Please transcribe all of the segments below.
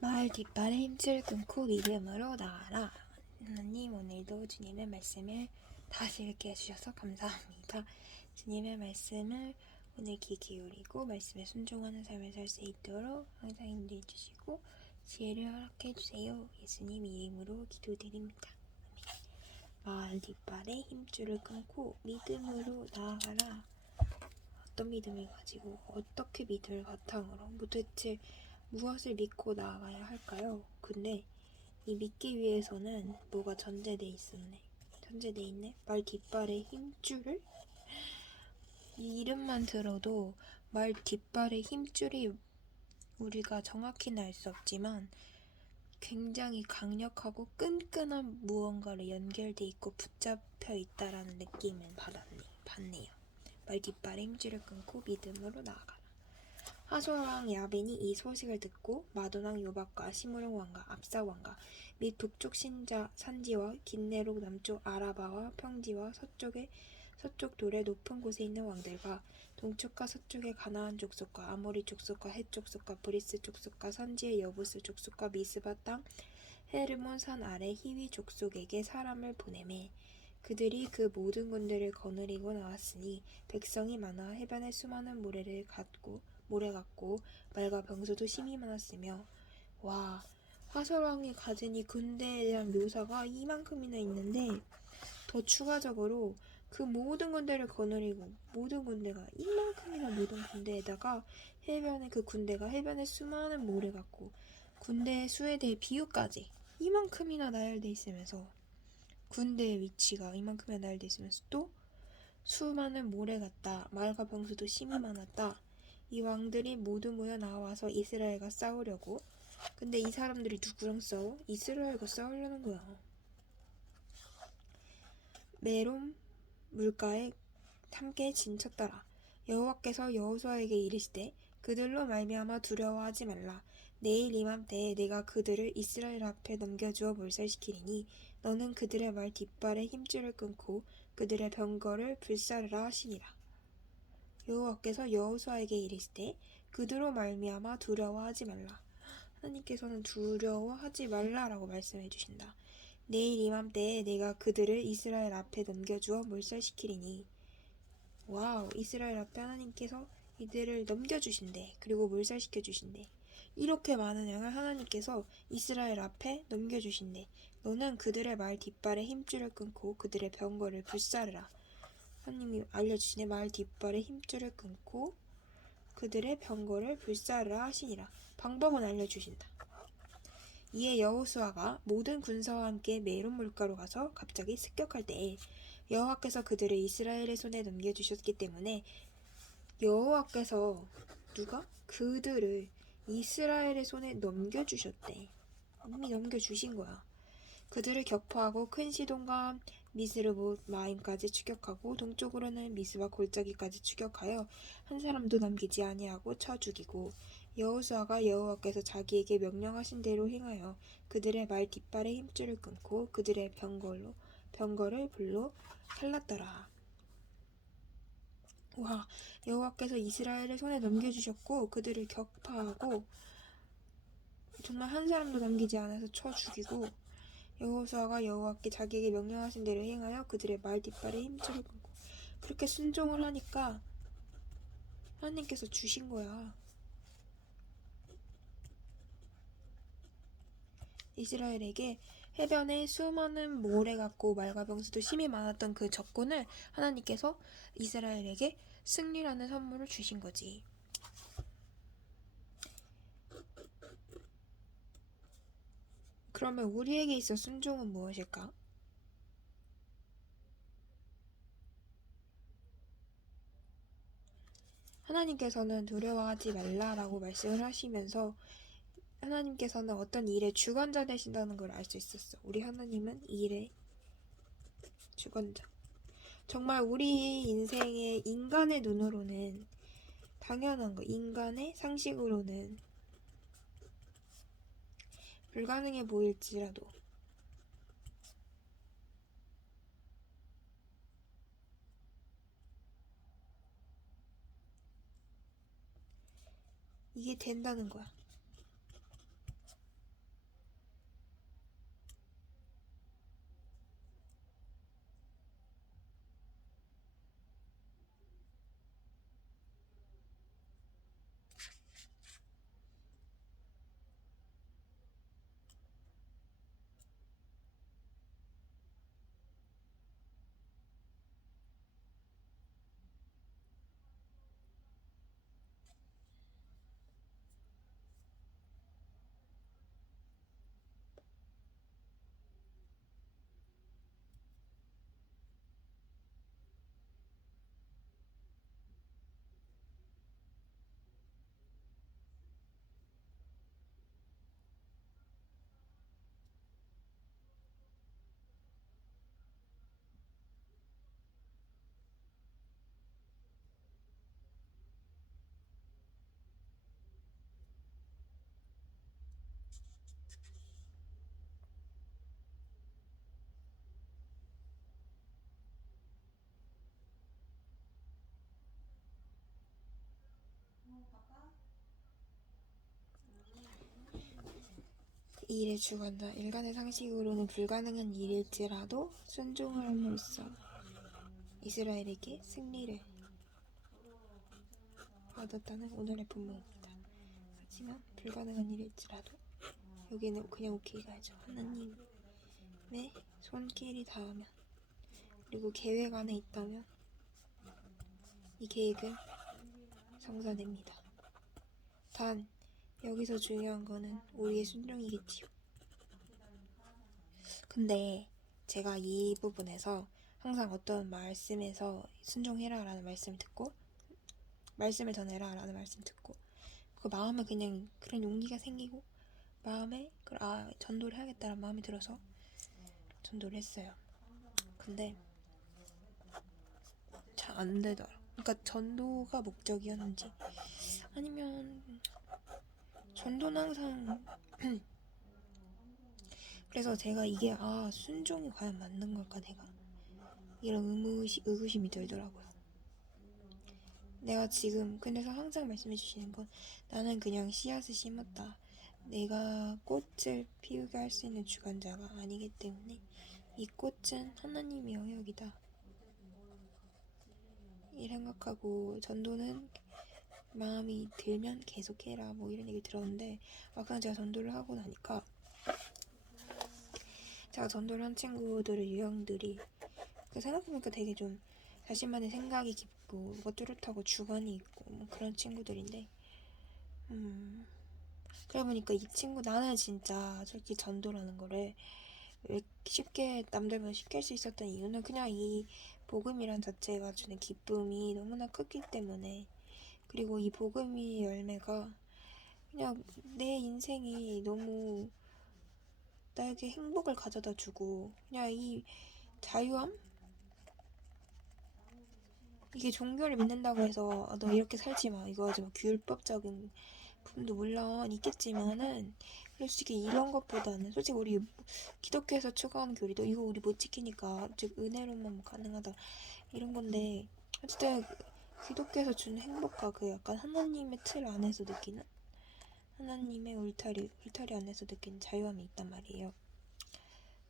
말 뒷발에 힘줄 끊고 믿음으로 나아라. 하나님, 오늘도 주님의 말씀을 다시 읽게 해주셔서 감사합니다. 주님의 말씀을 오늘 귀 기울이고 말씀에 순종하는 삶을 살 수 있도록 항상 인도해 주시고 지혜를 허락해 주세요. 예수님 이름으로 기도드립니다. 말 뒷발에 힘줄을 끊고 믿음으로 나아가라. 어떤 믿음을 가지고 어떻게 믿음을 바탕으로 도대체 무엇을 믿고 나아가야 할까요? 근데 이 믿기 위해서는 뭐가 전제돼 있네. 말 뒷발에 힘줄을? 이 이름만 들어도 말 뒷발에 힘줄이 우리가 정확히는 알 수 없지만 굉장히 강력하고 끈끈한 무언가로 연결돼 있고 붙잡혀 있다라는 느낌을 받네요. 말 뒷발에 힘줄을 끊고 믿음으로 나아가라. 하솔왕 야벤이 이 소식을 듣고 마돈왕 요박과 시므롱 왕과 압사 왕과 및 북쪽 산지와 긴네로 남쪽 아라바와 평지와 서쪽 돌의 높은 곳에 있는 왕들과 동쪽과 서쪽의 가나안 족속과 아모리 족속과 헷 족속과 브리스 족속과 산지의 여부스 족속과 미스바 땅 헤르몬 산 아래 히위 족속에게 사람을 보내매 그들이 그 모든 군대를 거느리고 나왔으니 백성이 많아 해변에 수많은 모래 같고 말과 병수도 심히 많았으며. 와, 하설왕이 가진 이 군대에 대한 묘사가 이만큼이나 있는데 더 추가적으로 그 모든 군대를 거느리고 모든 군대가 이만큼이나 모든 군대에다가 그 군대가 해변에 수많은 모래 같고 군대의 수에 대해 비유까지 이만큼이나 나열돼 있으면서 군대의 위치가 이만큼이나 나열돼 있으면서 또 수많은 모래 같다. 말과 병수도 심히 많았다. 이 왕들이 모두 모여 나와서 이스라엘과 싸우려고. 근데 이 사람들이 누구랑 싸워? 이스라엘과 싸우려는 거야. 메롬 물가에 함께 진쳤더라. 여호와께서 여호수아에게 이르시되 그들로 말미암아 두려워하지 말라. 내일 이맘때에 내가 그들을 이스라엘 앞에 넘겨주어 몰살시키리니 너는 그들의 말 뒷발에 힘줄을 끊고 그들의 병거를 불사르라 하시니라. 여호와께서 여호수아에게 이르시되 그들로 말미암아 두려워하지 말라. 하나님께서는 두려워하지 말라라고 말씀해 주신다. 내일 이맘때에 내가 그들을 이스라엘 앞에 넘겨주어 몰살시키리니. 와우, 이스라엘 앞에 하나님께서 이들을 넘겨주신대. 그리고 몰살시켜 주신대. 이렇게 많은 양을 하나님께서 이스라엘 앞에 넘겨주신대. 너는 그들의 말 뒷발에 힘줄을 끊고 그들의 병거를 불사르라. 하나님이 알려주시네. 말 뒷발에 힘줄을 끊고 그들의 병거를 불사르라 하시니라. 방법은 알려주신다. 이에 여호수아가 모든 군사와 함께 메론 물가로 가서 갑자기 습격할 때에 여호와께서 그들을 이스라엘의 손에 넘겨주셨기 때문에 여호와께서 그들을 이스라엘의 손에 넘겨주셨대. 이미 넘겨주신 거야. 그들을 격파하고 큰 시돈과 미스르봇 마임까지 추격하고 동쪽으로는 미스바 골짜기까지 추격하여 한 사람도 남기지 아니하고 쳐 죽이고 여호수아가 여호와께서 자기에게 명령하신 대로 행하여 그들의 말 뒷발에 힘줄을 끊고 그들의 병거를 불로 살랐더라. 와, 여호와께서 이스라엘을 손에 넘겨주셨고 그들을 격파하고 정말 한 사람도 남기지 않아서 쳐 죽이고 여호수아가 여호와께 자기에게 명령하신 대로 행하여 그들의 말 뒷발에 힘줄을 끊고 그렇게 순종을 하니까 하나님께서 주신 거야. 이스라엘에게 해변에 수많은 모래 같고 말과 병수도 심히 많았던 그 적군을 하나님께서 이스라엘에게 승리라는 선물을 주신 거지. 그러면 우리에게 있어 순종은 무엇일까? 하나님께서는 두려워하지 말라라고 말씀을 하시면서 하나님께서는 어떤 일의 주관자 되신다는 걸 알 수 있었어. 우리 하나님은 이 일의 주관자. 정말 우리 인생의 인간의 눈으로는 당연한 거, 인간의 상식으로는 불가능해 보일지라도 이게 된다는 거야. 이 일의 주관자 일간의 상식으로는 불가능한 일일지라도 순종을 함으로써 이스라엘에게 승리를 얻었다는 오늘의 본문입니다. 하지만 불가능한 일일지라도 여기는 그냥 오케이 가야죠. 하나님의 손길이 닿으면 그리고 계획 안에 있다면 이 계획은 성사됩니다. 단 여기서 중요한 거는 우리의 순종이겠지요. 근데 제가 이 부분에서 항상 어떤 말씀에서 순종해라 라는 말씀을 듣고 말씀을 전해라 라는 말씀 듣고 그 마음에 그냥 그런 용기가 생기고 마음에 전도를 해야겠다라는 마음이 들어서 전도를 했어요. 근데 잘 안 되더라. 그러니까 전도가 목적이었는지 아니면 전도는 항상 그래서 제가 이게 순종이 과연 맞는 걸까 내가 이런 의구심이 들더라고요. 내가 지금 그래서 항상 말씀해 주시는 건 나는 그냥 씨앗을 심었다. 내가 꽃을 피우게 할 수 있는 주관자가 아니기 때문에 이 꽃은 하나님의 영역이다. 이 생각하고 전도는 마음이 들면 계속해라 뭐 이런 얘기 들었는데 막상 제가 전도를 하고 나니까 제가 전도를 한 친구들의 유형들이 생각해보니까 되게 좀 자신만의 생각이 깊고 뭐가 뚜렷하고 주관이 있고 뭐 그런 친구들인데 그러다 보니까 이 친구 나는 진짜 솔직히 전도라는 거를 왜 쉽게 남들보다 쉽게 할 수 있었던 이유는 그냥 이 복음이란 자체가 주는 기쁨이 너무나 크기 때문에 그리고 이 복음의 열매가 그냥 내 인생이 너무 나에게 행복을 가져다 주고 그냥 이 자유함? 이게 종교를 믿는다고 해서 너 이렇게 살지 마 이거 하지 마 율법적인 부분도 물론 있겠지만은 솔직히 이런 것보다는 솔직히 우리 기독교에서 추구하는 교리도 이거 우리 못 지키니까 즉 은혜로만 가능하다 이런 건데 어쨌든 기독교에서 주는 행복과 그 약간 하나님의 틀 안에서 느끼는 하나님의 울타리 안에서 느끼는 자유함이 있단 말이에요.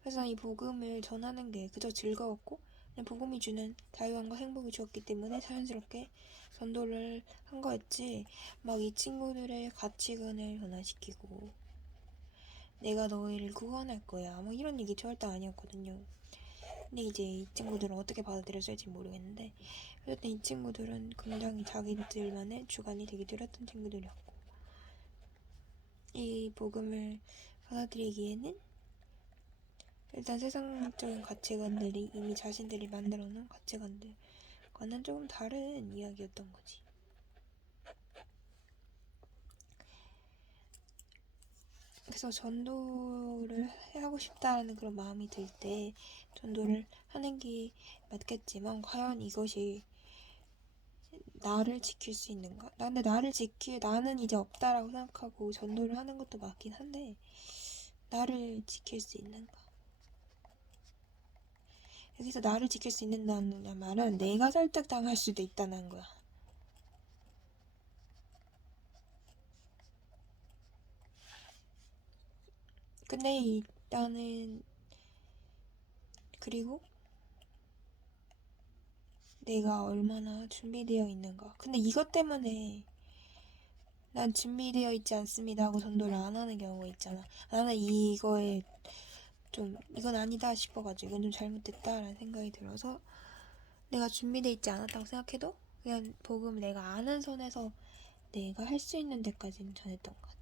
그래서 이 복음을 전하는 게 그저 즐거웠고 그냥 복음이 주는 자유함과 행복이 주었기 때문에 자연스럽게 전도를 한 거였지 막 이 친구들의 가치관을 변화시키고 내가 너희를 구원할 거야 뭐 이런 얘기 절대 아니었거든요. 근데 이제 이 친구들은 어떻게 받아들였을지 모르겠는데 어쨌든 이 친구들은 굉장히 자기들만의 주관이 되게 뚜렷한 친구들이었고 이 복음을 받아들이기에는 일단 세상적인 가치관들이 이미 자신들이 만들어 놓은 가치관들과는 조금 다른 이야기였던 거지. 그래서 전도를 하고 싶다는 그런 마음이 들 때 전도를 하는 게 맞겠지만 과연 이것이 나를 지킬 수 있는가? 근데 나는 이제 없다라고 생각하고 전도를 하는 것도 맞긴 한데 나를 지킬 수 있는가? 여기서 나를 지킬 수 있는다는 말은 내가 설득당할 수도 있다는 거야. 근데 일단은 그리고 내가 얼마나 준비되어 있는가. 근데 이것 때문에 난 준비되어 있지 않습니다 하고 전도를 안 하는 경우가 있잖아. 나는 이거에 좀 이건 아니다 싶어가지고 이건 좀 잘못됐다라는 생각이 들어서 내가 준비되어 있지 않았다고 생각해도 그냥 복음 내가 아는 선에서 내가 할 수 있는 데까지는 전했던 것 같아.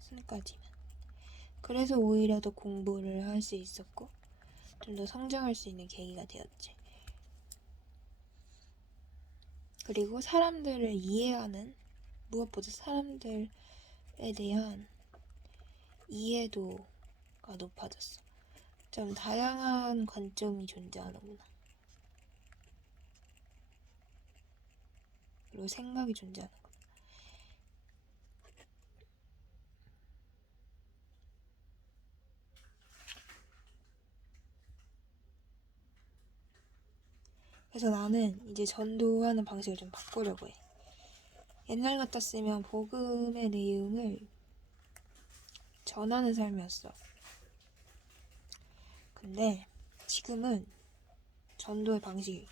순까지만. 그래서 오히려 더 공부를 할 수 있었고 좀 더 성장할 수 있는 계기가 되었지. 그리고 사람들을 이해하는 무엇보다 사람들에 대한 이해도가 높아졌어. 좀 다양한 관점이 존재하는구나. 그리고 생각이 존재하는구나. 그래서 나는 이제 전도하는 방식을 좀 바꾸려고 해. 옛날 같았으면 복음의 내용을 전하는 삶이었어. 근데 지금은 전도의 방식이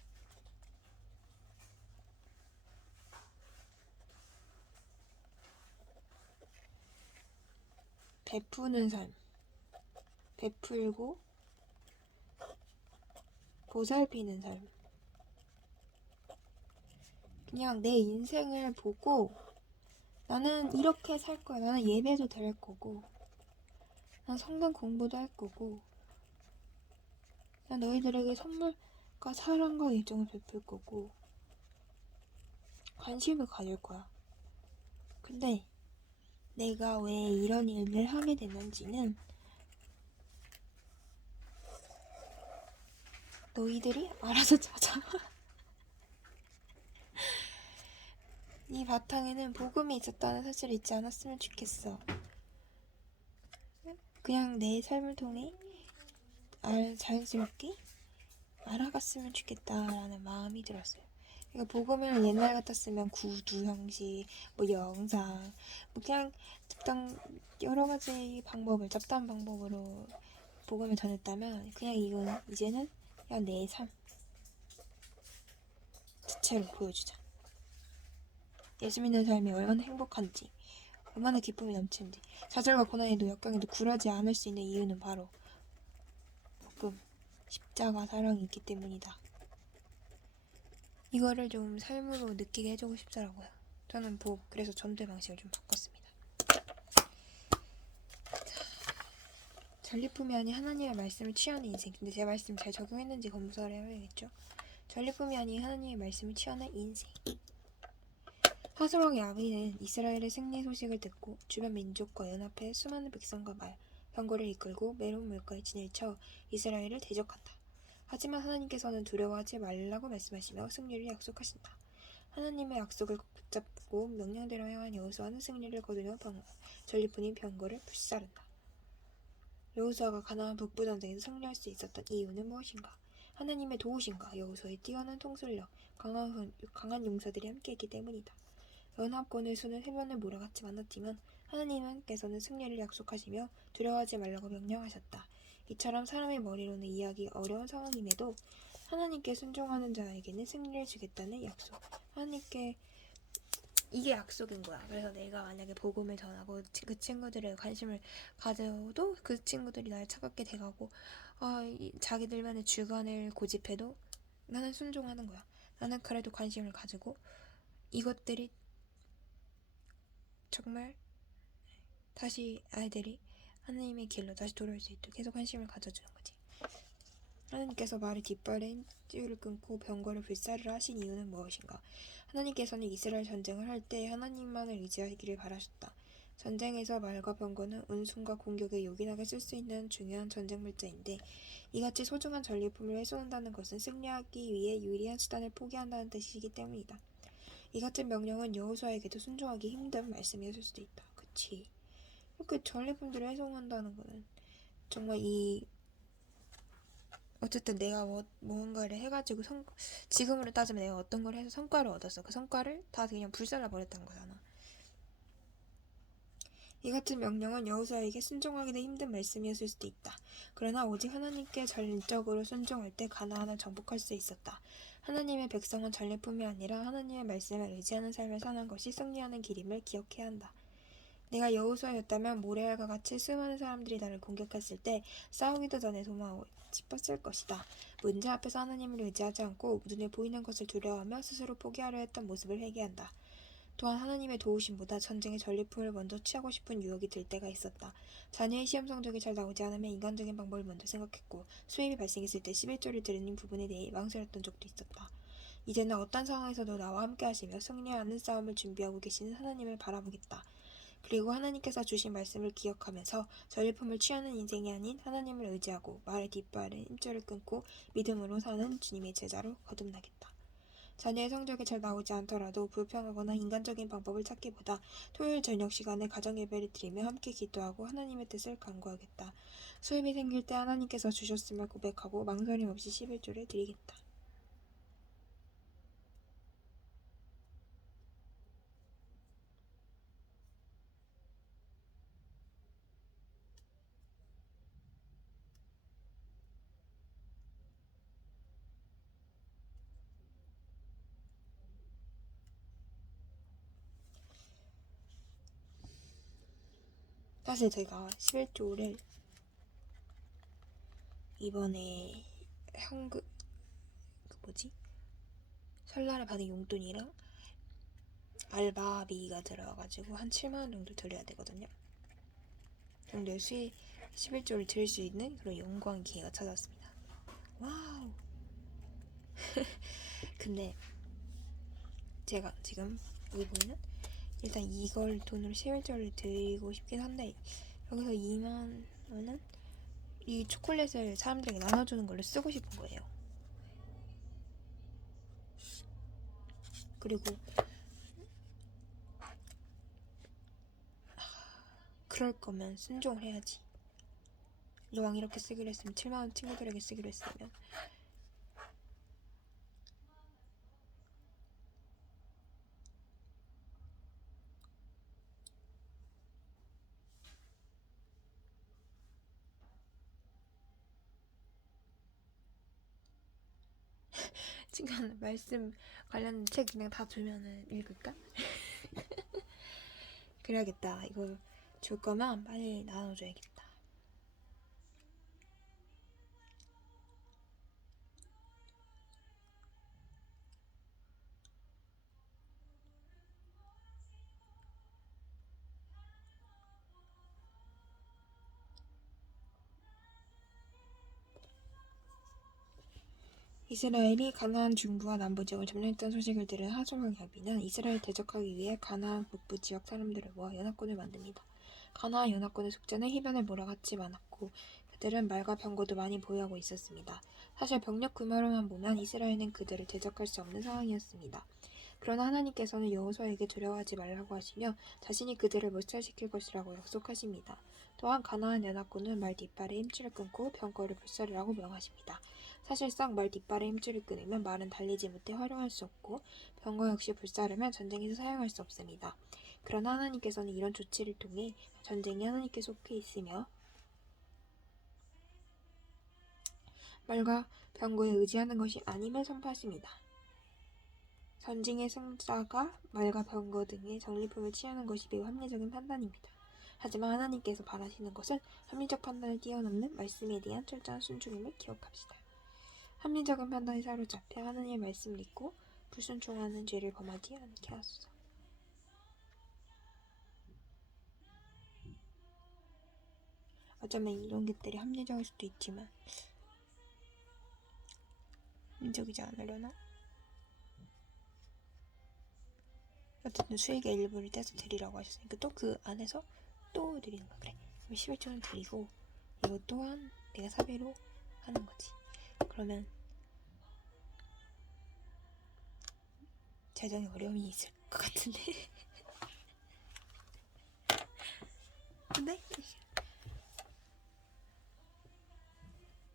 베푸는 삶, 베풀고 보살피는 삶. 그냥 내 인생을 보고 나는 이렇게 살 거야. 나는 예배도 드릴 거고, 난 성경 공부도 할 거고, 난 너희들에게 선물과 사랑과 애정을 베풀 거고, 관심을 가질 거야. 근데 내가 왜 이런 일을 하게 됐는지는 너희들이 알아서 찾아. 이 바탕에는 복음이 있었다는 사실을 잊지 않았으면 좋겠어. 그냥 내 삶을 통해 자연스럽게 알아갔으면 좋겠다라는 마음이 들었어요. 그러니까 복음을 옛날 같았으면 구두 형식, 뭐 영상, 뭐 그냥 여러 가지 잡다한 방법으로 복음을 전했다면 그냥 이거는 이제는 그냥 내 삶 자체로 보여주자. 예수 믿는 삶이 얼마나 행복한지, 얼마나 기쁨이 넘치는지, 좌절과 고난에도 역경에도 굴하지 않을 수 있는 이유는 바로 복음, 십자가 사랑이 있기 때문이다. 이거를 좀 삶으로 느끼게 해주고 싶더라고요. 저는 그래서 전도의 방식을 좀 바꿨습니다. 전리품이 아닌 하나님의 말씀을 취하는 인생. 근데 제 말씀 잘 적용했는지 검사를 해봐야겠죠. 전리품이 아닌 하나님의 말씀을 취하는 인생. 하솔왕의 아비는 이스라엘의 승리 소식을 듣고 주변 민족과 연합해 수많은 백성과 병거를 이끌고 메론 물가에 진을 쳐 이스라엘을 대적한다. 하지만 하나님께서는 두려워하지 말라고 말씀하시며 승리를 약속하신다. 하나님의 약속을 붙잡고 명령대로 행한 여호수아는 승리를 거두며 전리품인 병거를 불사른다. 여호수아가 가나안 북부 전쟁에서 승리할 수 있었던 이유는 무엇인가? 하나님의 도우심과 여호수아의 뛰어난 통솔력, 강한 용사들이 함께했기 때문이다. 연합군의 수는 해변을 몰아같이 많았지만 하나님께서는 승리를 약속하시며 두려워하지 말라고 명령하셨다. 이처럼 사람의 머리로는 이해하기 어려운 상황임에도 하나님께 순종하는 자에게는 승리를 주겠다는 약속. 하나님께 이게 약속인 거야. 그래서 내가 만약에 복음을 전하고 그 친구들의 관심을 가져도 그 친구들이 날 차갑게 돼가고 자기들만의 주관을 고집해도 나는 순종하는 거야. 나는 그래도 관심을 가지고 이것들이 정말 다시 아이들이 하나님의 길로 다시 돌아올 수 있도록 계속 관심을 가져주는 거지. 하나님께서 말의 뒷발에 띠를 끊고 병거를 불사르라 하신 이유는 무엇인가? 하나님께서는 이스라엘 전쟁을 할 때 하나님만을 의지하기를 바라셨다. 전쟁에서 말과 병거는 운송과 공격에 요긴하게 쓸 수 있는 중요한 전쟁 물자인데 이같이 소중한 전리품을 훼손한다는 것은 승리하기 위해 유리한 수단을 포기한다는 뜻이기 때문이다. 이 같은 명령은 여호수아에게도 순종하기 힘든 말씀이었을 수도 있다. 그치? 이렇게 전리품들을 훼손한다는 거는 정말 어쨌든 내가 뭔가를 해가지고 지금으로 따지면 내가 어떤 걸 해서 성과를 얻었어. 그 성과를 다 그냥 불살라 버렸다는 거잖아. 이 같은 명령은 여호수아에게 순종하기도 힘든 말씀이었을 수도 있다. 그러나 오직 하나님께 전적으로 순종할 때 가나안을 정복할 수 있었다. 하나님의 백성은 전리품이 아니라 하나님의 말씀을 의지하는 삶을 사는 것이 승리하는 길임을 기억해야 한다. 내가 여호수아였다면 모래알과 같이 수많은 사람들이 나를 공격했을 때 싸우기도 전에 도망하고 싶었을 것이다. 문제 앞에서 하나님을 의지하지 않고 눈에 보이는 것을 두려워하며 스스로 포기하려 했던 모습을 회개한다. 또한 하나님의 도우심보다 전쟁의 전리품을 먼저 취하고 싶은 유혹이 들 때가 있었다. 자녀의 시험 성적이 잘 나오지 않으면 인간적인 방법을 먼저 생각했고 수입이 발생했을 때 11조를 드리는 부분에 대해 망설였던 적도 있었다. 이제는 어떤 상황에서도 나와 함께 하시며 승리하는 싸움을 준비하고 계시는 하나님을 바라보겠다. 그리고 하나님께서 주신 말씀을 기억하면서 전리품을 취하는 인생이 아닌 하나님을 의지하고 말의 뒷발에 힘줄을 끊고 믿음으로 사는 주님의 제자로 거듭나겠다. 자녀의 성적이 잘 나오지 않더라도 불평하거나 인간적인 방법을 찾기보다 토요일 저녁 시간에 가정예배를 드리며 함께 기도하고 하나님의 뜻을 간구하겠다. 수입이 생길 때 하나님께서 주셨음을 고백하고 망설임 없이 11조를 드리겠다. 사실 제가 11조를 이번에 현금 설날에 받은 용돈이랑 알바비가 들어가지고 한 7만원 정도 드려야 되거든요. 정도의 11조를 드릴 수 있는 그런 영광의 기회가 찾아왔습니다. 와우. 근데 제가 지금 여기 보면 일단 이걸 돈으로 11조를 드리고 싶긴 한데, 여기서 2만원은 이 초콜릿을 사람들에게 나눠주는 걸로 쓰고 싶은 거예요. 그리고 그럴 거면 순종을 해야지. 이왕 이렇게 쓰기로 했으면 7만원 친구들에게 쓰기로 했으면. 지금 말씀 관련 책 그냥 다 주면은 읽을까? 그래야겠다. 이거 줄 거면 빨리 나눠줘야겠다. 이스라엘이 가나안 중부와 남부 지역을 점령했다는 소식을 들은 하솔과 야비는 이스라엘을 대적하기 위해 가나안 북부 지역 사람들을 모아 연합군을 만듭니다. 가나안 연합군의 숙제는 해변을 몰아같이 많았고 그들은 말과 병거도 많이 보유하고 있었습니다. 사실 병력 규모로만 보면 이스라엘은 그들을 대적할 수 없는 상황이었습니다. 그러나 하나님께서는 여호수아에게 두려워하지 말라고 하시며 자신이 그들을 몰살시킬 것이라고 약속하십니다. 또한 가나안 연합군은 말 뒷발에 힘줄을 끊고 병거를 불살르라고 명하십니다. 사실상 말 뒷발에 힘줄을 끊으면 말은 달리지 못해 활용할 수 없고 병거 역시 불사르면 전쟁에서 사용할 수 없습니다. 그러나 하나님께서는 이런 조치를 통해 전쟁이 하나님께 속해 있으며 말과 병거에 의지하는 것이 아님을 선포하십니다. 전쟁의 승자가 말과 병거 등의 전리품을 취하는 것이 매우 합리적인 판단입니다. 하지만 하나님께서 바라시는 것은 합리적 판단을 뛰어넘는 말씀에 대한 철저한 순종임을 기억합시다. 합리적인 판단에 사로잡혀 하나님의 말씀을 잊고 불순종하는 죄를 범하지 않게 하소서. 어쩌면 이런 것들이 합리적일 수도 있지만 합리적이지 않으려나? 어쨌든 수익의 일부를 떼서 드리라고 하셨으니까 또 그 안에서 또 드리는 거야. 그래, 11조는 드리고 이거 또한 내가 사배로 하는 거지. 그러면 재정에 어려움이 있을 것 같은데. 근데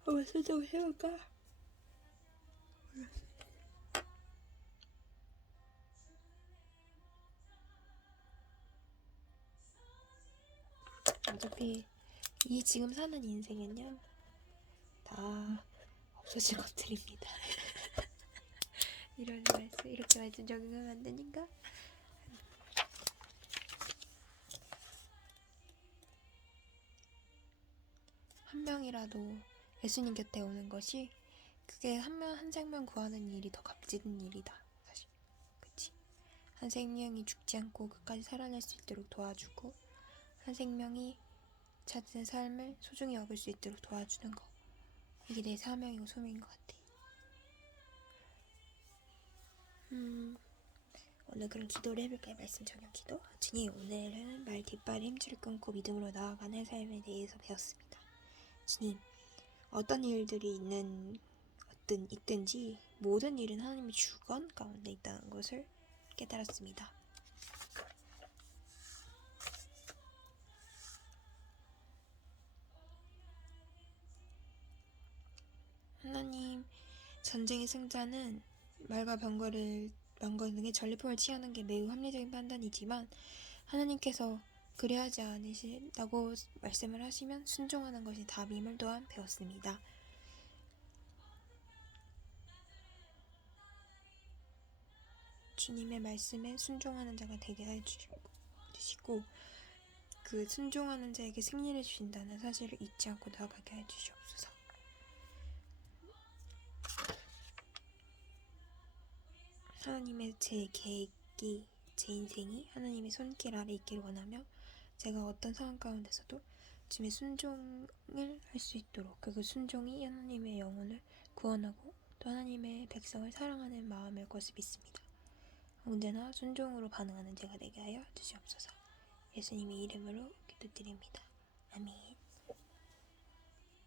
한번 수정을 해볼까? 어차피 이 지금 사는 인생은요 다 없어질 것들입니다. 이렇게 말씀 적용하면 안 되니까. 한 명이라도 예수님 곁에 오는 것이 그게 한 생명 구하는 일이 더 값진 일이다. 사실 그치? 한 생명이 죽지 않고 끝까지 살아날 수 있도록 도와주고 한 생명이 찾은 삶을 소중히 여길 수 있도록 도와주는 거, 이게 내 사명이고 소명인 것 같아. 오늘 그럼 기도를 해볼까요? 말씀 적용 기도. 주님, 오늘은 말 뒷발에 힘줄을 끊고 믿음으로 나아가는 삶에 대해서 배웠습니다. 주님, 어떤 일들이 있든지 모든 일은 하나님의 주권 가운데 있다는 것을 깨달았습니다. 하나님, 전쟁의 승자는 말과 병거 등의 전리품을 취하는 게 매우 합리적인 판단이지만 하나님께서 그래야지 않으신다고 말씀을 하시면 순종하는 것이 답임을 또한 배웠습니다. 주님의 말씀에 순종하는 자가 되게 해주시고 그 순종하는 자에게 승리를 주신다는 사실을 잊지 않고 나아가게 해 주시옵소서. 하나님의 제 계획이, 제 인생이 하나님의 손길 아래 있기를 원하며 제가 어떤 상황 가운데서도 주님의 순종을 할 수 있도록, 그 순종이 하나님의 영혼을 구원하고 또 하나님의 백성을 사랑하는 마음일 것을 믿습니다. 언제나 순종으로 반응하는 제가 되게 하여 주시옵소서. 예수님의 이름으로 기도드립니다. 아멘.